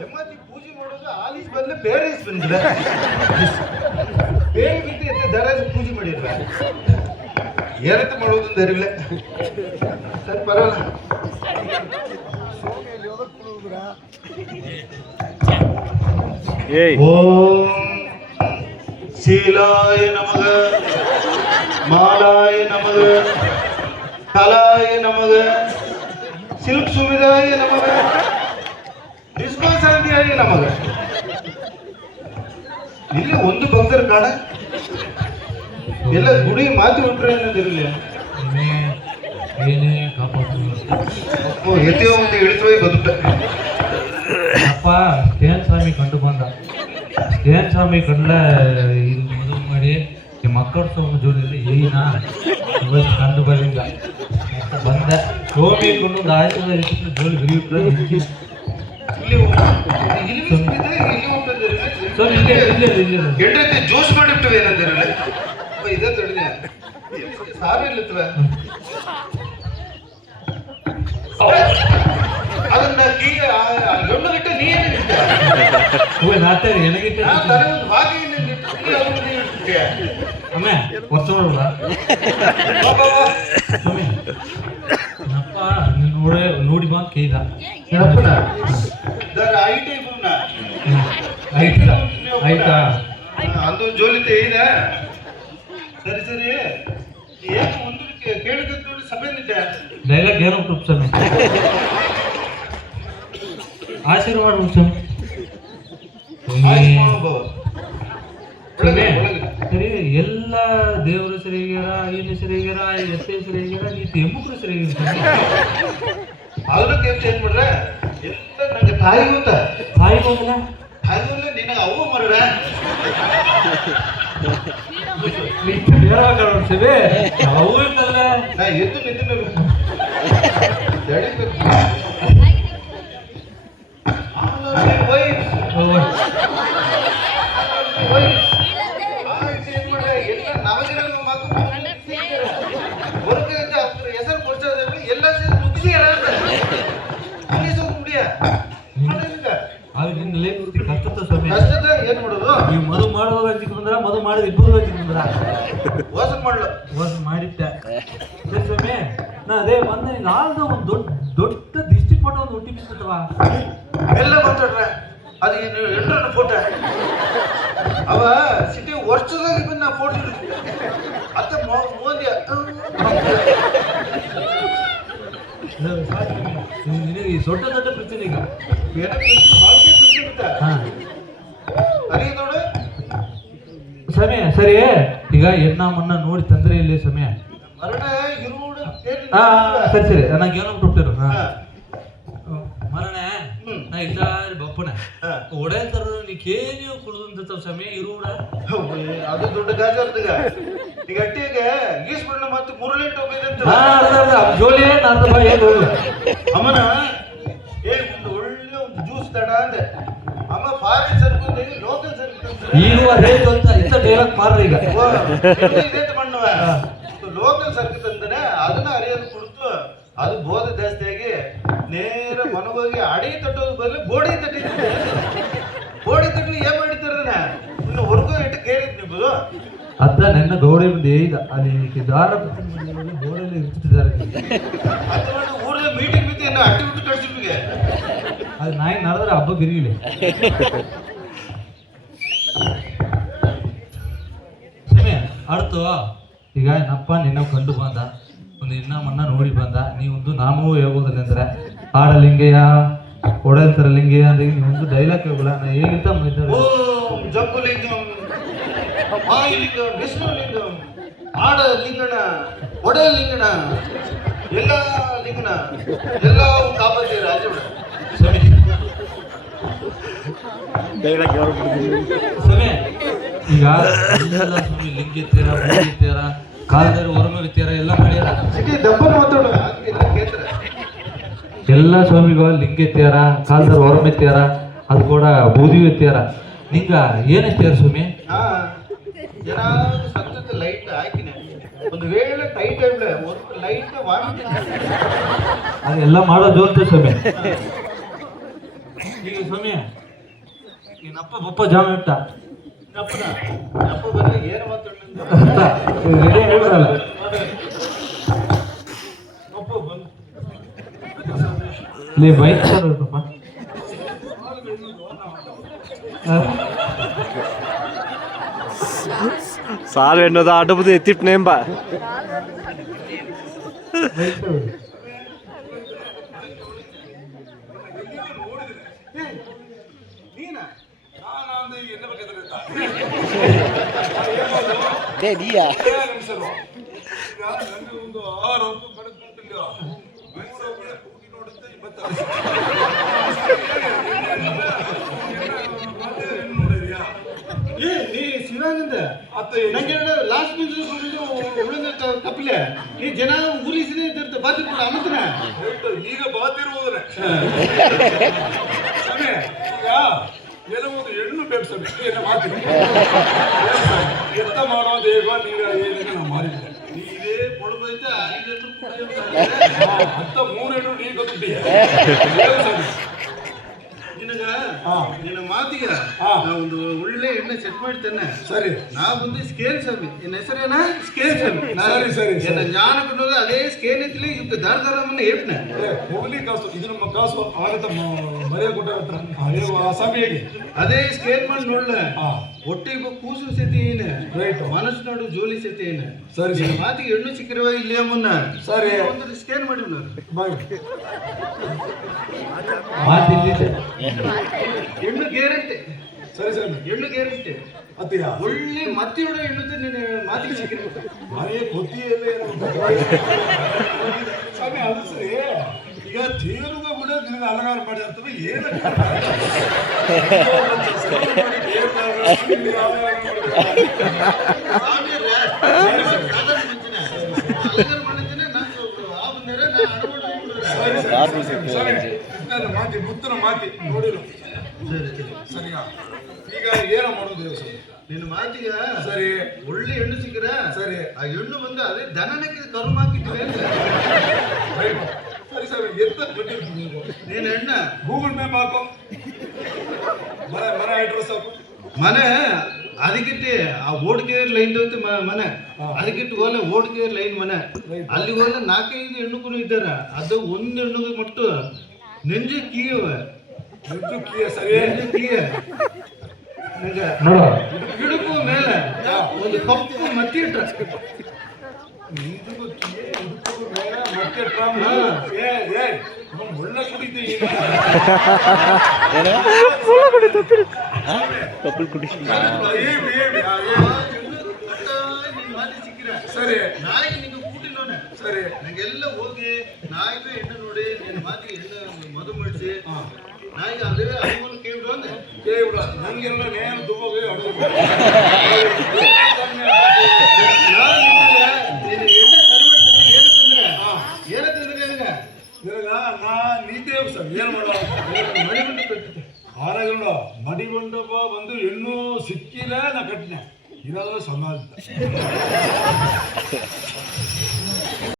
ಯಮ್ಮಾಜಿ ಪೂಜೆ ಮಾಡೋದು ಆಲೀಸ್ ಬದಲು ಬೇರೆ ಈಸ್ ಬಂದಿಲ್ಲ. ಬೇರೆ ಬಿದ್ದು ದರಾಜ್ ಪೂಜೆ ಮಾಡಿದ್ವ ಏನಂತ ಮಾಡೋದು ಅರಿವಿಲ್ಲ. ಸರಿ ಪರವಾಗಿಲ್ಲ. ಓಂ ಶೀಲಾಯ ನಮಃ ಮಾಲಾಯ ನಮಃ ಕಲಾಯ ನಮಃ ಸಿಲ್ಕ್ ಸುವಿಧಾಯ ನಮಃ ಡಿಸ್ಕೋ ಶಾಂತಿಯಾಗಿ ನಮಗ. ಇಲ್ಲಿ ಒಂದು ಭಕ್ತರು ಕಾಣ ಎಲ್ಲ ಗುಡಿ ಮಾತು ಬಿಟ್ರೆ ಅನ್ನೋದಿರಲಿ. ಏನೇ ಕಾಪಾಡ್ತೀವಿ ಎತ್ತಿಯೋ ಒಂದು ಇಳಿಸುವ ಗೊತ್ತ. ಅಪ್ಪ ಸ್ಟೇನ್ ಸ್ವಾಮಿ ಕಂಡು ಬಂದ. ಸ್ಟೇನ್ ಸ್ವಾಮಿ ಕಂಡ್ಲ ಇದು ಮದುವೆ ಮಾಡಿ ಈ ಮಕ್ಕಳ ಸೋಮ ಜೋಡಿಯಲ್ಲಿ ಏನ ಇವತ್ತು ಕಂಡು ಬರಲಿಲ್ಲ ಬಂದ ಸೋಮಿ ಕೊಂಡು ಆಯ್ತು ಜೋಡಿ ಬಿರಿಯುತ್ತೆ. ಜ್ಯೂಸ್ ಮಾಡಿಬಿಟ್ಟು ಏನಂದಿರಲ್ಲ ಇದೇ ತೊಡಿದ ಸಾರು ಇಲ್ಲತ್ವ ಅದನ್ನ ಎಣ್ಣು ಬಿಟ್ಟು ನೀರು ನಾಡ್ತಾರೆ ನನಗಿಟ್ಟ ಅಮ್ಮ ಹೊತ್ತೋಡಲ್ಲ ಅಪ್ಪ ನೋಡಿ ಬಾ ಕೇಳಿದ ಆಯ್ತಾ ಅಂದು ಜೋಲಿತೆ ಇದೆ. ಸರಿ ಸರಿ ಏನು ಒಂದು ಕೇಳಿದ ನೋಡಿ ಸಭೆ ನಿಂತೆ ಡೈಲಾಗ್ ಏನೋ ಸ್ವಾಮಿ ಆಶೀರ್ವಾದ ಸ್ವಾಮಿ. ಸರಿ ಎಲ್ಲ ದೇವರ ಸರಿಯಾಗ್ಯಾರ ಐನ ಸರಿಯಾಗ್ಯಾರ ಎಷ್ಟೇ ಸರಿಯಾಗ್ಯಾರ ನೀತಿ ಎಮ್ಮಕ್ರು ಸರಿಯಾಗಿರ್ತಾರೆ. ಅದನ್ನ ಕೆಲಸ ಏನ್ ಮಾಡ್ರೆ ಎಲ್ಲ ನಂಗೆ ತಾಯಿ ಗೊತ್ತ ತಾಯಿ ಹೋಗಲ್ಲ ತಾಯಿಲ್ಲ ನಿನಗೆ ಅವು ಮರಡ ಅವು ಇರ್ತಲ್ಲ ನಾ ಎದ್ದು ನಿಂತಿನ ಹೆಸರು ಕೊಡ್ಸೋದ್ರೆ ಎಲ್ಲ ಸೇರಿ ಮುಗಿಸಿ ಕಷ್ಟದ ಸ್ವಾಮಿ. ಏನ್ ಮಾಡೋದು ನೀವು ಮದು ಮಾಡುವಾಗ ಅಂಜಿಕ್ ಬಂದ್ರ ಮದು ಮಾಡಿದ ಇಬ್ಬರು ಅಂಜಿಕ್ ಬಂದ್ರ ಮೋಸ ಮಾಡ್ಲ ಮೋಸ ಮಾಡಿದ್ದೆ. ಸರಿ ಸ್ವಾಮಿ ನಾ ಅದೇ ಬಂದ ನಾಲ್ದು ಒಂದು ದೊಡ್ಡ ದಿಷ್ಟಿ ಫೋಟೋ ಒಂದು ಹುಟ್ಟಿ ಬಿತ್ತವ ಎಲ್ಲ ಮಾತಾಡ್ರ ಅದು ಎಂಟ್ರನ್ನ ಫೋಟೋ ಅವ ಸಿಟಿ ವರ್ಷದಾಗಿ ಬಂದ ಫೋಟೋ ಅತ್ತ ಮೋದಿ ನಿನಗೆ ದೊಡ್ಡ ದೊಡ್ಡ ಪ್ರಶ್ನೆ ಈಗ ಬೇರೆ ಬಾಳಿಕೆ ಅರಿ ನೋಡು ಸಮಯ ಸರಿ. ಈಗ ಎನ್ನ ಮನ್ನ ನೋಡಿ ತಂದ್ರೆ ಇಲ್ಲಿ ಸಮಯ ಮರಣ ಇರುವುದು ಸರಿ ಸರಿ ನಂಗೆ ಏನೋ ಕೊಟ್ಟಿರು ಮರಣ ನಾ ಇಲ್ಲ ಬಪ್ಪನ ಒಡೆ ತರ ನೀಕೇನು ಕುಡಿದಂತ ಸಮಯ ಇರುವುಡ ಅದು ದೊಡ್ಡ ಗಾಜರ್ದಾಗ ಈಗ ಅಟ್ಟಿಗೆ ಈಸ್ಬಿಡಣ ಮತ್ತೆ ಮುರುಳಿಟ್ಟು ಹೋಗಿದಂತ ಜೋಲಿ ಅಮ್ಮನ ಒಂದು ಒಳ್ಳೆ ಒಂದು ಜ್ಯೂಸ್ ತಡ ಅಂದೆ ಅಮ್ಮ ಫಾರಿನ್ ಸರ್ಕುಂದ ಲೋಕಲ್ ಸರ್ಕು ಈಗ ಅದೇ ಇಂಥ ಡೈಲಾಗ್ ಮಾರ್ರಿ ಈಗ ಇದೇ ಮಣ್ಣುವ ಲೋಕಲ್ ಸರ್ಕು ತಂದ್ರೆ ಅದನ್ನ ಅರಿಯೋದು ಕುಡಿತು ಅದು ಬೋಧ ಜಾಸ್ತಿಯಾಗಿ ನೇರ ಮನಗೋಗಿ ಅಡಿ ತಟ್ಟೋದು ಬದಲು ಗೋಡಿ ತಟ್ಟಿದ್ದೆ. ಗೋಡಿ ತಟ್ಟಲಿ ಏನ್ ಮಾಡಿತಾರದನ್ನ ಇನ್ನು ಹೊರಗೋ ಇಟ್ಟು ಕೇಳಿದ್ ನೀವು ಅದ ನನ್ನ ಗೌರಿ ಮುಂದೆ ಈಗ ಅಲ್ಲಿ ದಾರ ಗೋಡೆಯಲ್ಲಿ ಇರ್ತಿದ್ದಾರೆ. ಊರದ ಮೀಟಿಂಗ್ ಬಿದ್ದು ಏನು ಅಟ್ಟಿ ಬಿಟ್ಟು ಕಳ್ಸಿದ್ವಿಗೆ ಅದು ನಾಯಿ ನಡೆದ್ರೆ ಹಬ್ಬ ಬಿರಿಗಿಲಿ ಅರ್ಥ. ಈಗ ನಪ್ಪ ನಿನ್ನ ಕಂಡು ಬಂದ ಒಂದು ಇನ್ನ ಮನ್ನ ನೋಡಿ ಬಂದ ನೀವೊಂದು ನಾಮವೂ ಹೇಳ್ಬೋದಿಲ್ಲ ಅಂದ್ರೆ ಆಡಲಿಂಗೆಯ ಒಡಲ್ತರ ಲಿಂಗೆಯ ಅಂದ್ರೆ ನೀವೊಂದು ಡೈಲಾಗ್ ಹೇಳ್ಬೋಲ್ಲ ನಾ ಹೇಗಿತ್ತ ಓಂ ಜಂಬುಲಿಂಗಂ ಮಾಯಿಲಿಂಗಂ ವಿಷ್ಣುಲಿಂಗಂ ಆಡ ಲಿಂಗಣ ಒಡ ಲಿಂಗಣ ಎಲ್ಲ ಲಿಂಗಣ ಎಲ್ಲ ಕಾಪಾಡಿ ರಾಜ ಸಮಯ ಈಗ ಎಲ್ಲ ಸ್ವಾಮಿ ಲಿಂಗಿತ್ತೀರ ಮೂಗಿತ್ತೀರ ಕಾಲದಲ್ಲಿ ಹೊರಮಗಿತ್ತೀರ ಎಲ್ಲ ಮಾಡ್ಯಾರ ಎಲ್ಲ ಸ್ವಾಮಿಗಳು ಲಿಂಗಿತ್ಯಾರ ಕಾಲದಲ್ಲಿ ಹೊರಮೆತ್ಯಾರ ಅದು ಕೂಡ ಬೂದಿ ಎತ್ಯಾರ ನಿಂಗ ಏನೈತ್ಯಾರ ಸ್ವಾಮಿ ಲೈಟ್ ಹಾಕಿನ ಒಂದು ವೇಳೆ ಟೈಟ್ ಲೈಟ್ ಅದೆಲ್ಲ ಮಾಡೋದು ಅಂತ ಸ್ವಾಮಿ ಈಗ ಸ್ವಾಮಿ ಏನಪ್ಪ ಬಪ್ಪ ಜಾಮ ಇಟ್ಟ ಅಪ್ಪನ ಅಪ್ಪ ಬಂದ್ರೆ ಏನು ಮಾತಾಡ್ಲಿಂದ ರೆಡಿ ಆಗಿಬಿಡಲ್ಲ ಅಪ್ಪ ಬಂದು ಲೇ ಬೈಕ್ ಸರ್ ಪಾಪ ಸಾಲು ಎನ್ನೋದು ಆಟಬುದು ಎತ್ತಿಟ್ಟು ನೇಂಬ ನೀಯಾ ಒಂದು 6 ಅಂಕ ಬರೆದ್ಬಿಟ್ಟಿಲ್ಲ ನೋಡುತ್ತೆ 26 ನೀ ಶಿವಾನಂದ ನಂಗೆ ಲಾಸ್ಟ್ ಉಳಿದ ಕಪಿಲೆ ನೀ ಜನ ಊರಿಸಿದೆ ಇರ್ತ ಬಾತಿರ್ಬಿಡ ಅಮತನ ಈಗ ಬಾತಿರ್ಬೋದ್ರೆ ಈಗ ಕೆಲವೊಂದು ಹೆಣ್ಣು ಬೇಕು ಸರ್ ಮಾತಿ ಎಂತ ಮಾಡೋದು ಹೇಗೋ ನೀವು ಏನಿದೆ ನಾವು ಮಾಡಿದ್ದೆ ಇದೇ ಕೊಡಬೈತೆ 3 ಹೆಣ್ಣು ನೀ ಗೊತ್ತಿದ್ದೀಯ ನಿನಗ ನಿನ್ನ ಮಾತಿಗೆ ಒಂದು ಒಳ್ಳೆ ಎಣ್ಣೆ ಸೆಟ್ ಮಾಡ್ತೇನೆ ಸರಿ ನಾ ಬಂದು ಸ್ಕೇನ್ ಸ್ವಾಮಿ ನಿನ್ನ ಹೆಸರೇನ ಸ್ಕೇನ್ ಸ್ವಾಮಿ ಸರಿ ಸರಿ ನನ್ನ ಜ್ಞಾನ ಕೊಡೋದು ಅದೇ ಸ್ಕೇನ್ ಐತಿಲಿ ಇವ್ಕ ದಾರ ದಾರಮ್ಮನ್ನ ಏಪ್ನ ಹೋಗ್ಲಿ ಕಾಸು ಇದು ನಮ್ಮ ಕಾಸು ಆಗತ್ತ ಮರ್ಯಾದೆ ಕೊಟ್ಟ ಹತ್ರ ಅದೇ ಸ್ವಾಮಿ ಹೇಗೆ ಅದೇ ಸ್ಕೇನ್ ಮಾಡಿ ನೋಡ್ಲ ಒಟ್ಟಿಗೆ ಕೂಸು ಸತಿ ಏನ ರೈಟ್ ಮನಸ್ಸು ನೋಡು ಜೋಲಿ ಸತಿ ಏನ ಸರಿ ಮಾತಿಗೆ ಹೆಣ್ಣು ಸಿಕ್ಕಿರುವ ಇಲ್ಲಿ ಮುನ್ನ ಸರಿ ಒಂದು ಸ್ಕೇನ್ ಮಾಡಿ ಹೆಣ್ಣು ಗ್ಯಾರಂಟಿ ಸರಿ ಸರಿ ಹೆಣ್ಣು ಗ್ಯಾರಂಟಿ ಅತ್ತೀಯ ಒಳ್ಳೆ ಮತ್ತಿಯೊಡ ಹೆಣ್ಣು ನಿನ್ನ ಮಾತಿಗೆ ಸಿಕ್ಕಿರ್ಬೇಕು ಮನೆಯ ಕೊತ್ತಿಯಲ್ಲೇ ಸ್ವಾಮಿ ಅದು ಸರಿ ಈಗ ತೇರುಗ ಕೂಡ ನಿನಗೆ ಅಲಂಕಾರ ಮಾಡಿ ಅಂತಂದ್ರೆ ಏನು ಮಾತಿ ಮುತ್ತನ ಮಾತಿ ನೋಡಿರು ಸರಿಯಾ ಈಗ ಏನ ಮಾಡೋದು ನಿನ್ನ ಮಾತಿಗೆ ಸರಿ ಒಳ್ಳೆ ಹೆಣ್ಣು ಸಿಕ್ಕರ ಸರಿ ಆ ಹೆಣ್ಣು ಬಂದು ಅದೇ ದನನಕ್ಕೆ ಕರು ಹಾಕಿದ್ವಿ ಸರಿ ಸರಿ ಎತ್ತ ನೀನು ಹೆಣ್ಣ ಗೂಗಲ್ ಮ್ಯಾಪ್ ಹಾಕೋ ಮನೆ ಅಡ್ರೆಸ್ ಹಾಕು ಮನೆ ಅದಕ್ಕಿಟ್ಟು ಆ ಓಡ್ಕೇರ್ ಲೈನ್ ಐತೆ ಮನೆ ಅದಕ್ಕಿಟ್ಟು ಹೋಲೆ ಓಡ್ಕೇರ್ ಲೈನ್ ಮನೆ ಅಲ್ಲಿ ಹೋಲೆ 4-5 ಹೆಣ್ಣುಗಳು ಇದ್ದಾರ ಅದು ಒಂದು ಹೆಣ್ಣುಗೆ ಮಟ್ಟು ನೆಂಜು ಕೀಯವ ನೆಂಜು ಕೀಯ ಸರಿ ನೆಂಜು ಕೀಯ ಇಡುಕು ಮೇಲೆ ಒಂದು ಕಪ್ಪು ಮತ್ತಿ ಇಟ್ರ ಒಳ್ಳೆ ಕುಡಿತೀವಿ ಕಪ್ಪಲ್ ಕುಡಿ ಸರಿ ನಾಯಿ ನಿಂಗೆ ಕೂಟಿಲ್ಲೋನೆ ಸರಿ ನಂಗೆಲ್ಲ ಹೋಗಿ ನಾಯಿಗೆ ಹೆಣ್ಣು ನೋಡಿ ನಿನ್ನ ಮಾತಿಗೆ ಹೆಣ್ಣು ಮದು ಮಾಡಿಸಿ ನಾಯಿಗೆ ಅದೇ ಅನುಮಾನ ಕೇಳ್ಬಿಡು ಅಂದ್ರೆ ಕೇಳ್ಬಿಡ ನಂಗೆಲ್ಲ ನೇನು ದುಬ್ಬಗೆ ನೀನು ಎಣ್ಣೆ ತರಬೇಡ್ತೀನಿ ಏನು ತಂದ್ರೆ ನಿನಗೆ ನಾ ನೀತೇ ಸರ್ ಏನು ಮಾಡೋ ಮಡಿಬಂಡ ಕಟ್ಟಿದ್ದೆ ಆರಗಂಡ ಮಡಿಬಂಡಪ್ಪ ಬಂದು ಹೆಣ್ಣು ಸಿಕ್ಕಿಲ್ಲ ನಾ ಕಟ್ಟಿನ ಇದಾದ್ರೆ ಸಮಾಜ